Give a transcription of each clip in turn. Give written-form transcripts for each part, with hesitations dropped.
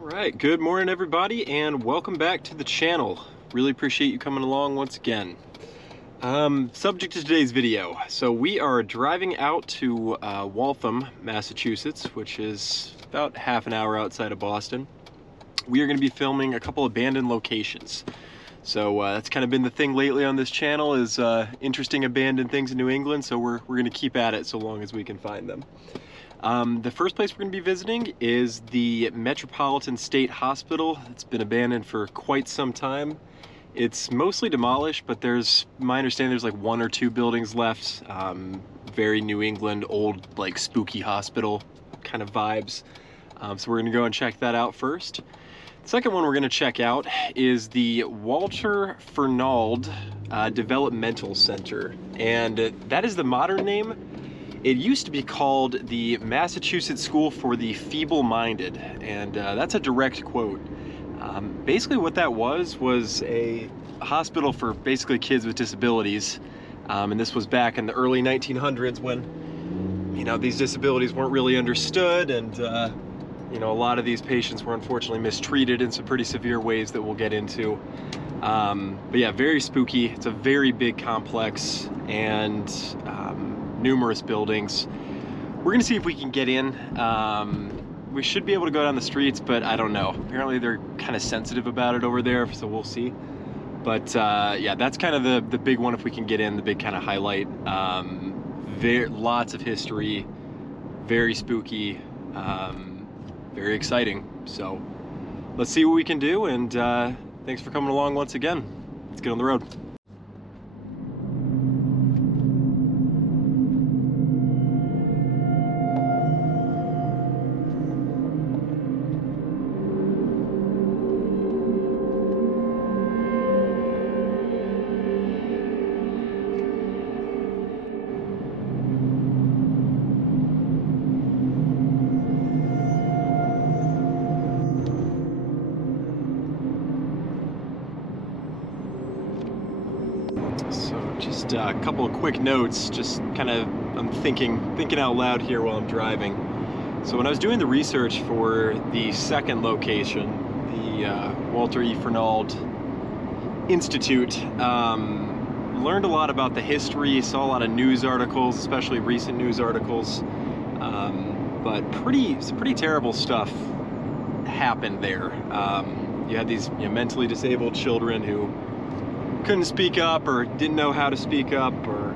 Alright, good morning everybody and welcome back to the channel. Really appreciate you coming along once again. Subject to today's video. So we are driving out to Waltham, Massachusetts, which is about half an hour outside of Boston. We are going to be filming a couple abandoned locations. So that's kind of been the thing lately on this channel is interesting abandoned things in New England, so we're going to keep at it so long as we can find them. The first place we're going to be visiting is the Metropolitan Hospital. It's been abandoned for quite some time. It's mostly demolished, but my understanding there's like one or two buildings left. Very New England, old, like spooky hospital kind of vibes. So we're going to go and check that out first. The second one we're going to check out is the Walter Fernald Developmental Center, and that is the modern name. It used to be called the Massachusetts School for the Feeble-Minded, and that's a direct quote. Basically what that was a hospital for basically kids with disabilities, and this was back in the early 1900s when, you know, these disabilities weren't really understood, and you know, a lot of these patients were unfortunately mistreated in some pretty severe ways that we'll get into. But yeah, very spooky. It's a very big complex and numerous buildings. We're gonna see if we can get in. We should be able to go down the streets, but I don't know. Apparently they're kind of sensitive about it over there, so we'll see. But yeah, that's kind of the big one if we can get in, the big kind of highlight. Lots of history, very spooky, very exciting. So let's see what we can do, and thanks for coming along once again. Let's get on the road. So just a couple of quick notes, just kind of, I'm thinking out loud here while I'm driving. So when I was doing the research for the second location, the Walter E. Fernald Institute, learned a lot about the history, saw a lot of news articles, especially recent news articles, but some pretty terrible stuff happened there. You had these mentally disabled children who couldn't speak up or didn't know how to speak up, or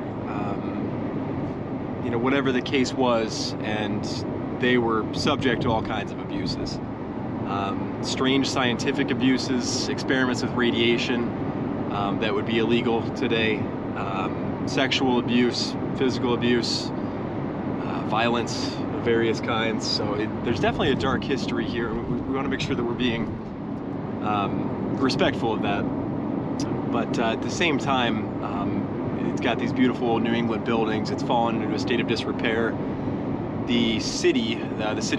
you know, whatever the case was, and they were subject to all kinds of abuses. Strange scientific abuses, experiments with radiation that would be illegal today, sexual abuse, physical abuse, violence of various kinds. So there's definitely a dark history here. We want to make sure that we're being respectful of that. But at the same time, it's got these beautiful New England buildings. It's fallen into a state of disrepair. The city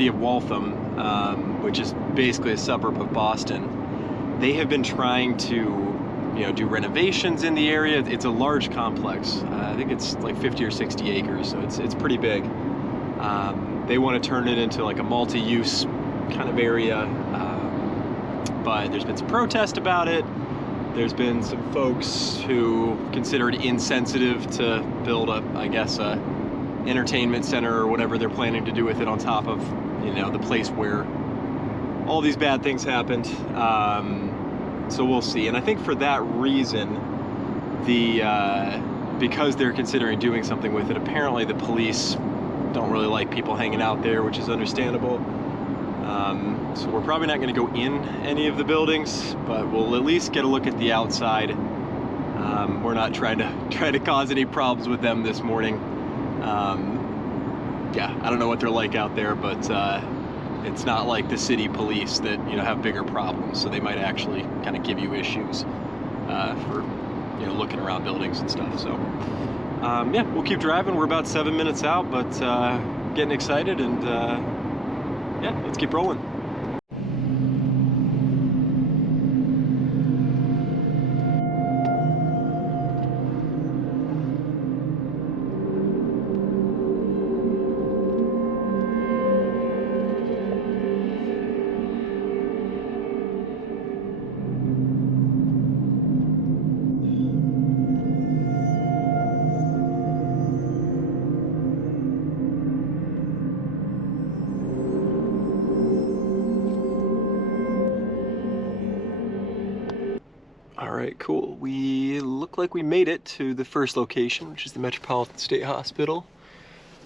of Waltham, which is basically a suburb of Boston, they have been trying to, you know, do renovations in the area. It's a large complex. I think it's like 50 or 60 acres, so it's pretty big. They want to turn it into like a multi-use kind of area, but there's been some protest about it. There's been some folks who consider it insensitive to build a, I guess, a entertainment center or whatever they're planning to do with it on top of, you know, the place where all these bad things happened. So we'll see. And I think for that reason, because they're considering doing something with it, apparently the police don't really like people hanging out there, which is understandable. So we're probably not going to go in any of the buildings, but we'll at least get a look at the outside. We're not trying to cause any problems with them this morning. Yeah, I don't know what they're like out there, but it's not like the city police that, you know, have bigger problems. So they might actually kind of give you issues for, you know, looking around buildings and stuff. So yeah, we'll keep driving. We're about 7 minutes out, but getting excited, and yeah, let's keep rolling. All right, cool. We look like we made it to the first location, which is the Metropolitan State Hospital.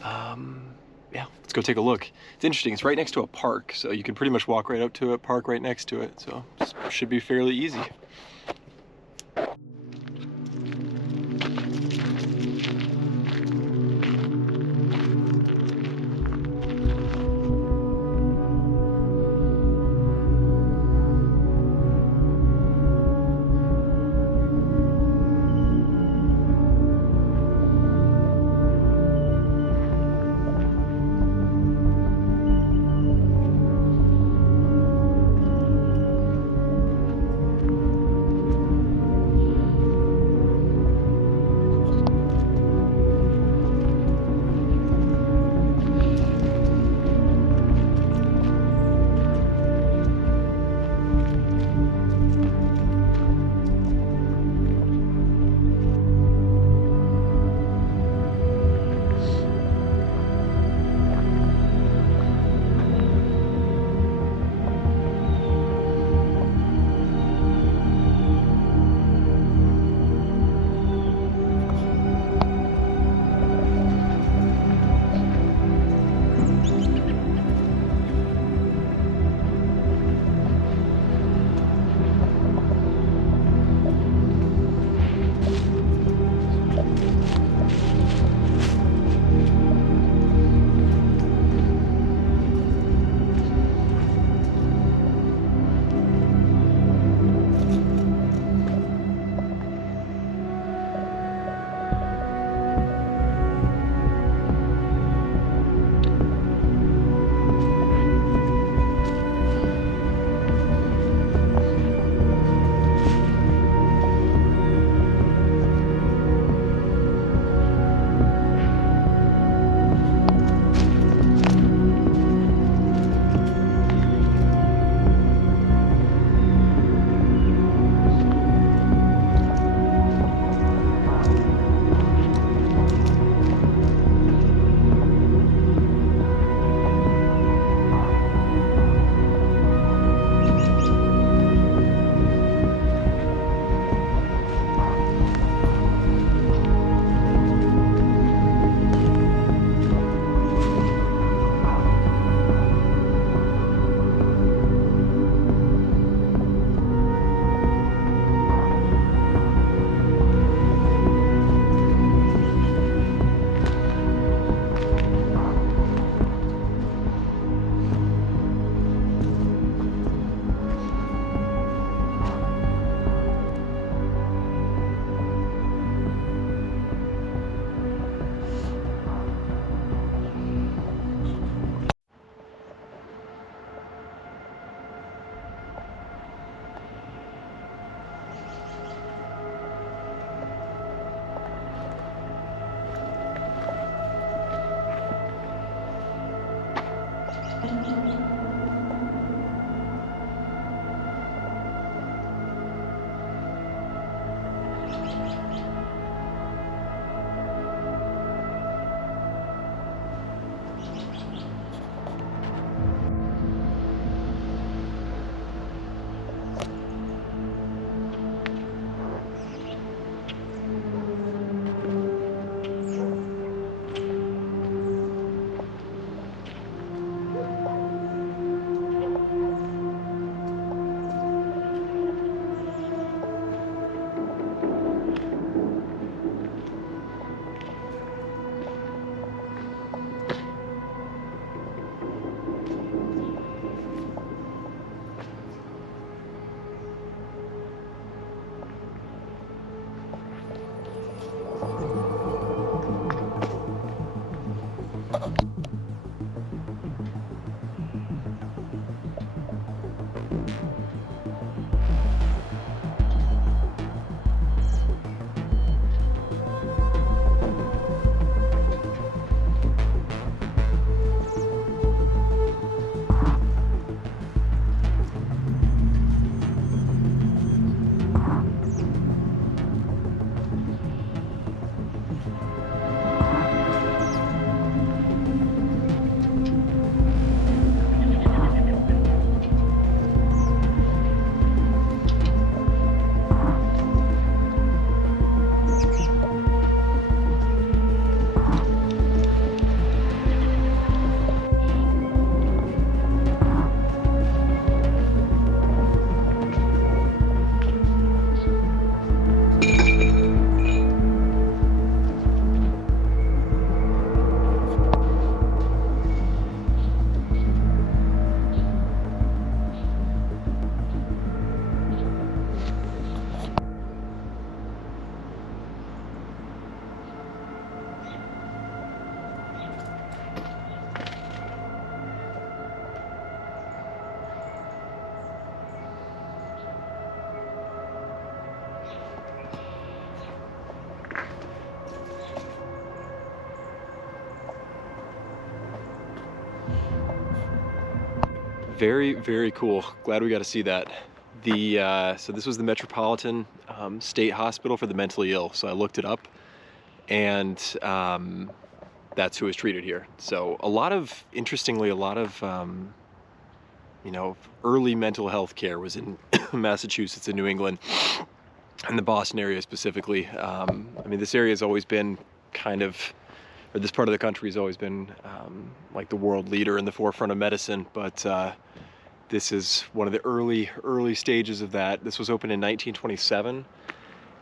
Yeah, let's go take a look. It's interesting, it's right next to a park, so you can pretty much walk right up to it, park right next to it, so it should be fairly easy. Very, very cool. Glad we got to see that. So this was the Metropolitan State Hospital for the mentally ill. So I looked it up, and that's who was treated here. So interestingly, a lot of you know, early mental health care was in Massachusetts and New England, and the Boston area specifically. I mean, this area has always been or this part of the country has always been like the world leader in the forefront of medicine, but this is one of the early stages of that. This was opened in 1927,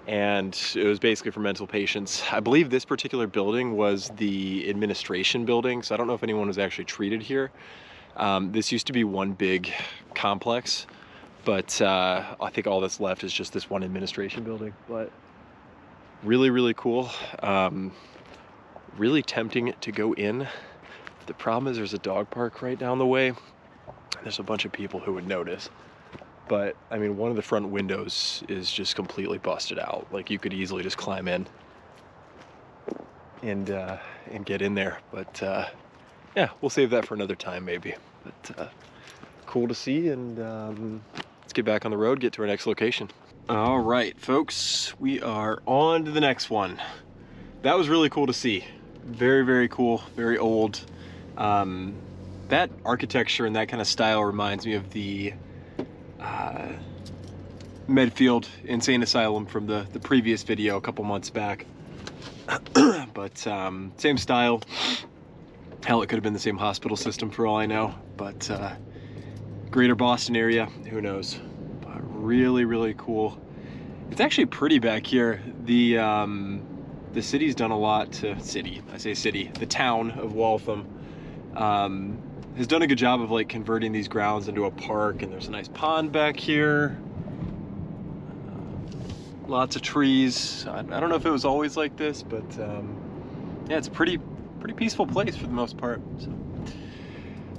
and it was basically for mental patients. I believe this particular building was the administration building, so I don't know if anyone was actually treated here. This used to be one big complex, but I think all that's left is just this one administration building. But really, really cool. Really tempting to go in. The problem is there's a dog park right down the way. There's a bunch of people who would notice. But I mean, one of the front windows is just completely busted out. Like, you could easily just climb in and get in there. But yeah, we'll save that for another time maybe. But cool to see, and let's get back on the road, get to our next location. All right, folks, we are on to the next one. That was really cool to see. Very, very cool, very old. That architecture and that kind of style reminds me of the Medfield Insane Asylum from the previous video a couple months back. But same style. Hell, it could have been the same hospital system for all I know, but greater Boston area, who knows. But really, really cool. It's actually pretty back here. The city's done a lot to, the town of Waltham has done a good job of like converting these grounds into a park, and there's a nice pond back here. Lots of trees. I don't know if it was always like this, but yeah, it's a pretty peaceful place for the most part. So.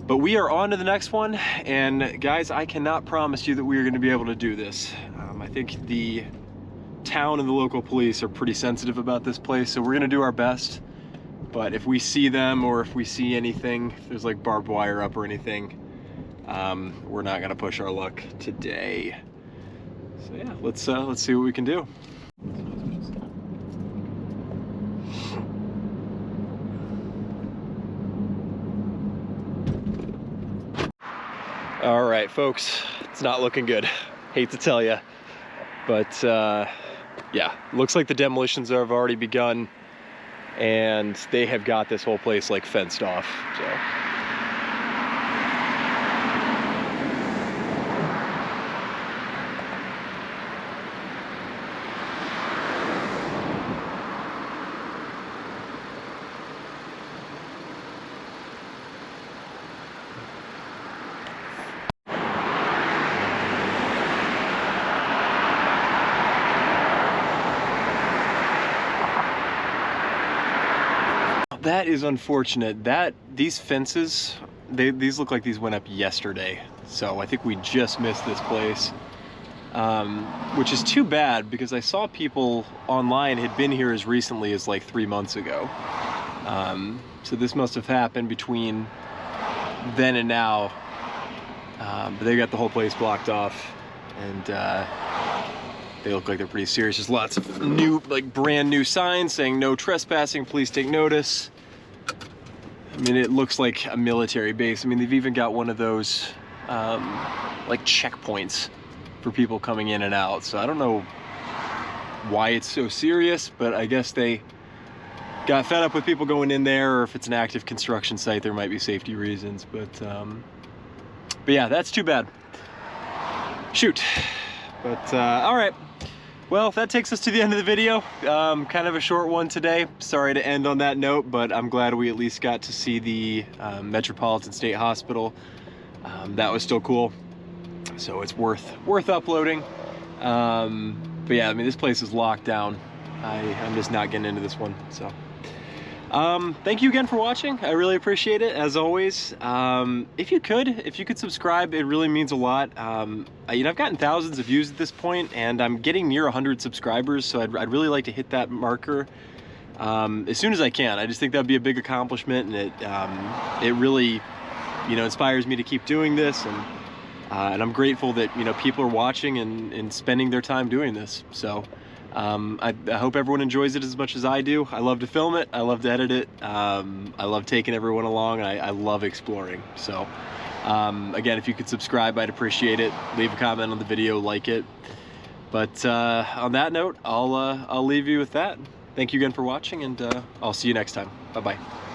But we are on to the next one, and guys, I cannot promise you that we are going to be able to do this. I think the town and the local police are pretty sensitive about this place, so we're going to do our best. But if we see them, or if we see anything, if there's like barbed wire up or anything, we're not going to push our luck today. So yeah, let's see what we can do. All right, folks, it's not looking good. Hate to tell you, but yeah, looks like the demolitions have already begun, and they have got this whole place like fenced off. So. That is unfortunate. These fences, these look like these went up yesterday. So I think we just missed this place, which is too bad, because I saw people online had been here as recently as like 3 months ago. So this must have happened between then and now. But they got the whole place blocked off, and they look like they're pretty serious. There's lots of new, like brand new signs saying no trespassing, please take notice. I mean, it looks like a military base. I mean, they've even got one of those like checkpoints for people coming in and out. So I don't know why it's so serious, but I guess they got fed up with people going in there, or if it's an active construction site, there might be safety reasons. But yeah, that's too bad. Shoot. But all right. Well, that takes us to the end of the video. Kind of a short one today. Sorry to end on that note, but I'm glad we at least got to see the Metropolitan State Hospital. That was still cool, so it's worth uploading. But yeah, I mean, this place is locked down. I'm just not getting into this one. So thank you again for watching. I really appreciate it, as always. If you could subscribe, it really means a lot. You know, I've gotten thousands of views at this point, and I'm getting near 100 subscribers, so I'd really like to hit that marker as soon as I can. I just think that'd be a big accomplishment, and it really you know, inspires me to keep doing this, and I'm grateful that, you know, people are watching and spending their time doing this. So I hope everyone enjoys it as much as I do. I love to film it. I love to edit it. I love taking everyone along. I love exploring. So again, if you could subscribe, I'd appreciate it. Leave a comment on the video, like it. But on that note, I'll leave you with that. Thank you again for watching, and I'll see you next time. Bye-bye.